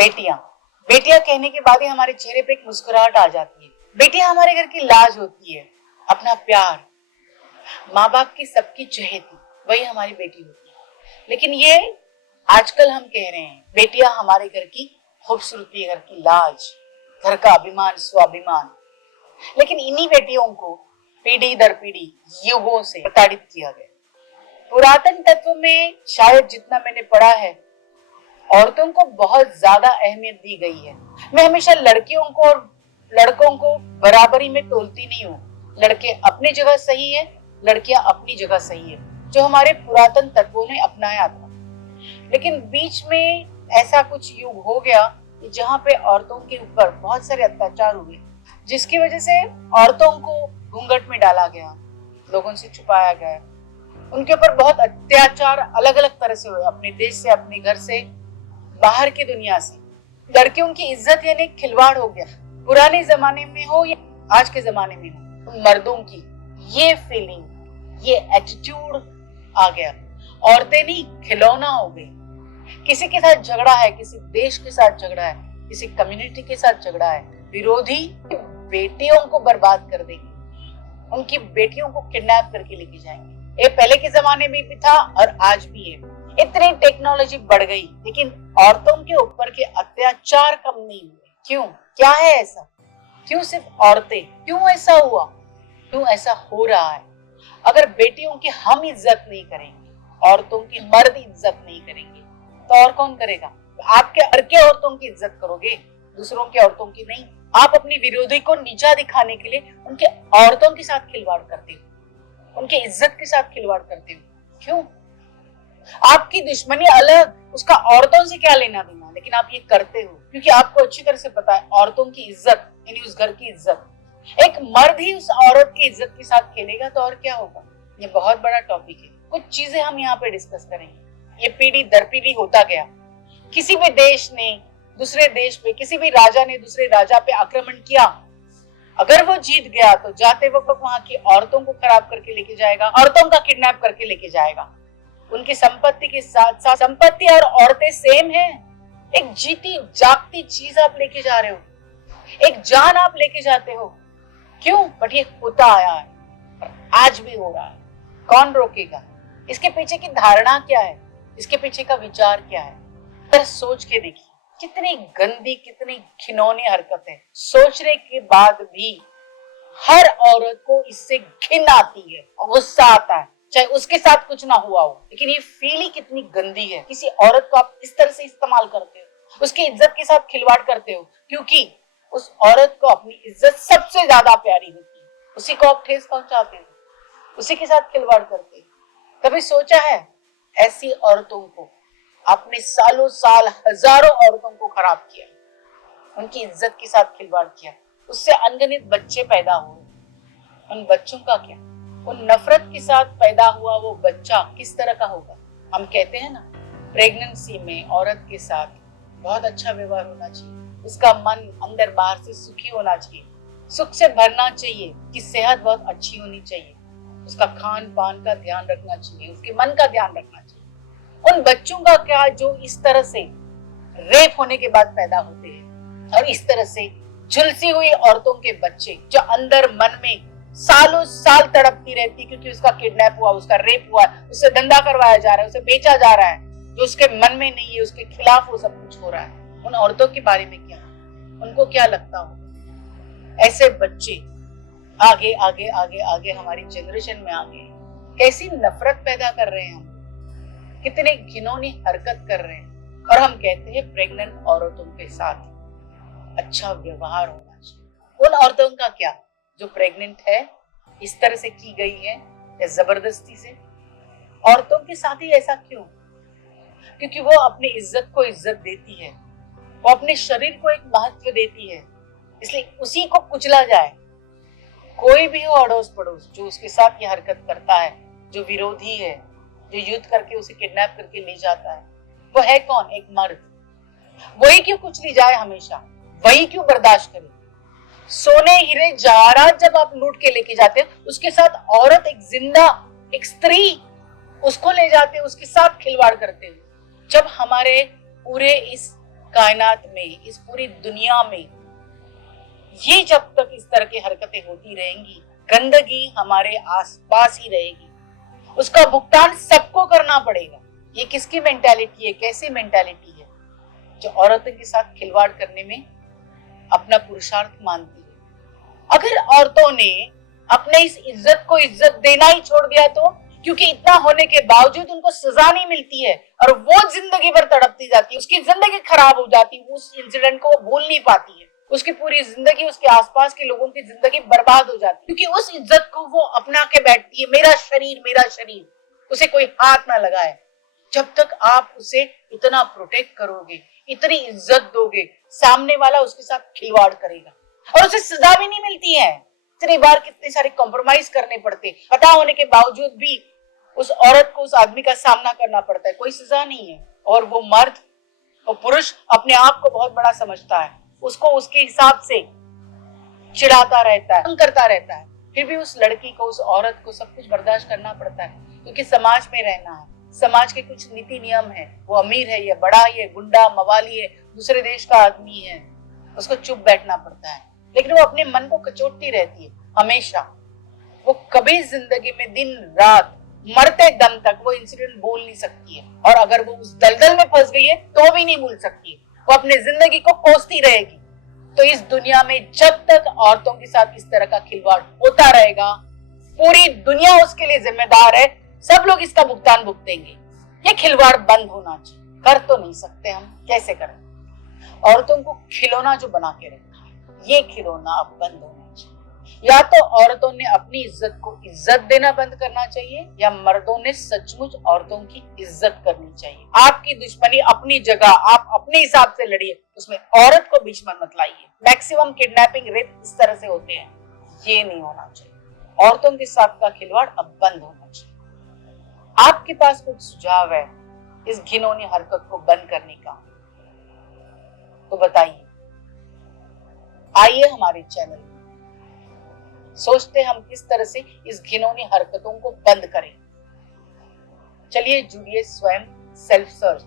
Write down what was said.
बेटियां बेटियां कहने के बाद ही हमारे चेहरे पे एक मुस्कुराहट आ जाती है। बेटियां हमारे घर की लाज होती है, अपना प्यार, माँ बाप की सबकी चहेती, वही हमारी बेटी होती है। लेकिन ये आजकल हम कह रहे हैं बेटियां हमारे घर की खूबसूरती, घर की लाज, घर का अभिमान, स्वाभिमान। लेकिन इन्हीं बेटियों को पीढ़ी दर पीढ़ी युगों से प्रताड़ित किया गया। पुरातन तत्व में शायद जितना मैंने पढ़ा है, औरतों को बहुत ज्यादा अहमियत दी गई है। मैं हमेशा लड़कियों को और लड़कों को बराबरी में तोलती नहीं हूँ। लड़के अपनी जगह सही है, लड़कियां अपनी जगह सही है, जो हमारे पुरातन तत्वों ने अपनाया था। लेकिन बीच में ऐसा कुछ युग हो गया कि जहाँ पे औरतों के ऊपर बहुत सारे अत्याचार हुए, जिसकी वजह से औरतों को घूंघट में डाला गया, लोगों से छुपाया गया, उनके ऊपर बहुत अत्याचार अलग अलग तरह से हुए, अपने देश से, अपने घर से, बाहर की दुनिया से। लड़कियों की इज्जत यानी खिलवाड़ हो गया। पुराने जमाने में हो या आज के जमाने में हो, तो मर्दों की ये फीलिंग, ये एटीट्यूड आ गया। औरतें नहीं, खिलौना हो गई। किसी के साथ झगड़ा है, किसी देश के साथ झगड़ा है, किसी कम्युनिटी के साथ झगड़ा है, विरोधी बेटियों को बर्बाद कर देंगे, उनकी बेटियों को किडनैप करके लेके जाएंगे। ये पहले के जमाने में भी था और आज भी है। इतनी टेक्नोलॉजी बढ़ गई, लेकिन औरतों के ऊपर के अत्याचार कम नहीं हुए। क्यों? क्या है ऐसा? क्यों सिर्फ औरतें? क्यों ऐसा हुआ? क्यों ऐसा हो रहा है? अगर बेटियों की हम इज्जत नहीं करेंगे, औरतों की मर्द इज्जत नहीं करेंगे, तो और कौन करेगा? आपके घर के औरतों की इज्जत करोगे, दूसरों के औरतों की नहीं। आप अपनी विरोधी को नीचा दिखाने के लिए उनके औरतों के साथ खिलवाड़ करते हो, उनकी इज्जत के साथ खिलवाड़ करते हो। क्यों? आपकी दुश्मनी अलग, उसका औरतों से क्या लेना देना, लेकिन आप ये करते हो क्योंकि आपको अच्छी तरह से पता है औरतों की इज्जत यानी उस घर की इज्जत। एक मर्द ही उस औरत की इज्जत के साथ खेलेगा तो और क्या होगा? ये बहुत बड़ा टॉपिक है। कुछ चीजें हम यहाँ पे डिस्कस करेंगे। ये पीढ़ी दर पीढ़ी होता गया। किसी भी देश ने दूसरे देश पे, किसी भी राजा ने दूसरे राजा पे आक्रमण किया, अगर वो जीत गया तो जाते वक्त वहां की औरतों को खराब करके लेके जाएगा, औरतों का किडनैप करके लेके जाएगा। उनकी संपत्ति के साथ साथ संपत्ति और औरतें सेम है। एक जीती जागती चीज आप लेके जा रहे हो, एक जान आप लेके जाते हो। क्यों? बट ये होता आया है और आज भी हो रहा है। कौन रोकेगा? इसके पीछे की धारणा क्या है? इसके पीछे का विचार क्या है? पर सोच के देखिए, कितनी गंदी, कितनी घिनौनी हरकत है। सोचने के बाद भी हर औरत को इससे घिन आती है और गुस्सा आता है, चाहे उसके साथ कुछ ना हुआ हो। लेकिन ये फील ही कितनी गंदी है। किसी औरत को आप इस तरह से इस्तेमाल करते हो, उसकी इज्जत के साथ खिलवाड़ करते हो, क्योंकि उस औरत को अपनी इज्जत सबसे ज्यादा प्यारी होती है। उसी को आप ठेस पहुंचाते हो, उसी के साथ खिलवाड़ करते हो। कभी सोचा है ऐसी औरतों को आपने सालों साल हजारों औरतों को खराब किया, उनकी इज्जत के साथ खिलवाड़ किया, उससे अनगिनत बच्चे पैदा हुए। उन बच्चों का क्या? उन नफरत के साथ पैदा हुआ वो बच्चा किस तरह का होगा? हम कहते हैं ना, प्रेगनेंसी में औरत के साथ बहुत अच्छा व्यवहार होना चाहिए, उसका मन अंदर बाहर से सुखी होना चाहिए, सुख से भरना चाहिए, कि सेहत बहुत अच्छी होनी चाहिए, उसका खान पान का ध्यान रखना चाहिए, उसके मन का ध्यान रखना चाहिए। उन बच्चों का क्या जो इस तरह से रेप होने के बाद पैदा होते हैं, और इस तरह से झुलसी हुई औरतों के बच्चे जो अंदर मन में सालों साल तड़पती रहती क्योंकि उसका किडनैप हुआ, उसका रेप हुआ, उससे धंधा करवाया जा रहा है, उसे बेचा जा रहा है, जो उसके मन में नहीं है, उसके खिलाफ वो सब कुछ हो रहा है। उन औरतों के बारे में क्या? उनको क्या लगता होगा? ऐसे बच्चे आगे आगे आगे आगे हमारी जनरेशन में आगे कैसी नफरत पैदा कर रहे हैं, हम कितने घिनौनी हरकत कर रहे हैं। और हम कहते हैं प्रेग्नेंट औरतों के साथ अच्छा व्यवहार होना चाहिए। उन औरतों का क्या जो प्रेग्नेंट है, इस तरह से की गई है या जबरदस्ती से? औरतों के साथ ही ऐसा क्यों? क्योंकि वो अपनी इज्जत को इज्जत देती है, वो अपने शरीर को एक महत्व देती है, इसलिए उसी को कुचला जाए। कोई भी हो अड़ोस पड़ोस जो उसके साथ ये हरकत करता है, जो विरोधी है, जो युद्ध करके उसे किडनैप करके ले जाता है, वो है कौन? एक मर्द। वही क्यों कुचली जाए हमेशा? वही क्यों बर्दाश्त करे? सोने हीरे जवाहरात जब आप लूट के लेके जाते हो, उसके साथ औरत, एक जिंदा, एक स्त्री, उसको ले जाते हो, उसके साथ खिलवाड़ करते हो। जब हमारे पूरे इस कायनात में, इस पूरी दुनिया में ये जब तक इस तरह की हरकतें होती रहेंगी, गंदगी हमारे आसपास ही रहेगी, उसका भुगतान सबको करना पड़ेगा। ये किसकी मेंटालिटी है, कैसी मेंटालिटी है जो औरतों के साथ खिलवाड़ करने में अपना पुरुषार्थ मानती है। अगर औरतों ने अपने इस इज्जत को इज्जत देना ही छोड़ दिया तो, क्योंकि इतना होने के बावजूद उनको सजा नहीं मिलती है और वो जिंदगी भर तड़पती जाती है, उसकी जिंदगी खराब हो जाती है, उस इंसिडेंट को भूल नहीं पाती है, उसकी पूरी जिंदगी, उसके आसपास के लोगों की जिंदगी बर्बाद हो जाती है, क्योंकि उस इज्जत को वो अपना के बैठती है, मेरा शरीर, उसे कोई हाथ ना लगाए। जब तक आप उसे इतना प्रोटेक्ट करोगे, इतनी इज्जत दोगे, सामने वाला उसके साथ खिलवाड़ करेगा और उसे सजा भी नहीं मिलती है। इतनी बार कितने सारे कॉम्प्रोमाइज करने पड़ते, पता होने के बावजूद भी उस औरत को, उस आदमी का सामना करना पड़ता है, कोई सजा नहीं है। और वो मर्द, वो पुरुष अपने आप को बहुत बड़ा समझता है, उसको उसके हिसाब से चिढ़ाता रहता है, करता रहता है, फिर भी उस लड़की को, उस औरत को सब कुछ बर्दाश्त करना पड़ता है, क्योंकि समाज में रहना है। समाज के कुछ नीति नियम है, वो अमीर है या बड़ा है, गुंडा मवाली है, दूसरे देश का आदमी है, उसको चुप बैठना पड़ता है। लेकिन वो अपने मन को कचोटती रहती है हमेशा। वो कभी जिंदगी में दिन रात मरते दम तक वो इंसिडेंट भूल नहीं सकती है, और अगर वो उस दलदल में फंस गई है तो भी नहीं भूल सकती है, वो अपने जिंदगी को कोसती रहेगी। तो इस दुनिया में जब तक औरतों के साथ इस तरह का खिलवाड़ होता रहेगा, पूरी दुनिया उसके लिए जिम्मेदार है, सब लोग इसका भुगतान भुगतेंगे। ये खिलवाड़ बंद होना चाहिए। कर तो नहीं सकते हम, कैसे करें? औरतों को खिलौना जो बना के रखा है, ये खिलौना अब बंद होना चाहिए। या तो औरतों ने अपनी इज्जत को इज्जत देना बंद करना चाहिए, या मर्दों ने सचमुच औरतों की इज्जत करनी चाहिए। आपकी दुश्मनी अपनी जगह, आप अपने हिसाब से लड़िए, उसमें औरत को बीच में मत लाइए। मैक्सिमम किडनैपिंग, रेप इस तरह से होते हैं, ये नहीं होना चाहिए। औरतों के साथ का खिलवाड़ अब बंद होना चाहिए। आपके पास कुछ सुझाव है इस घिनौनी हरकत को बंद करने का तो बताइए। आइए हमारे चैनल में सोचते हम किस तरह से इस घिनौनी हरकतों को बंद करें। चलिए जुड़िए स्वयं सेल्फ सर्च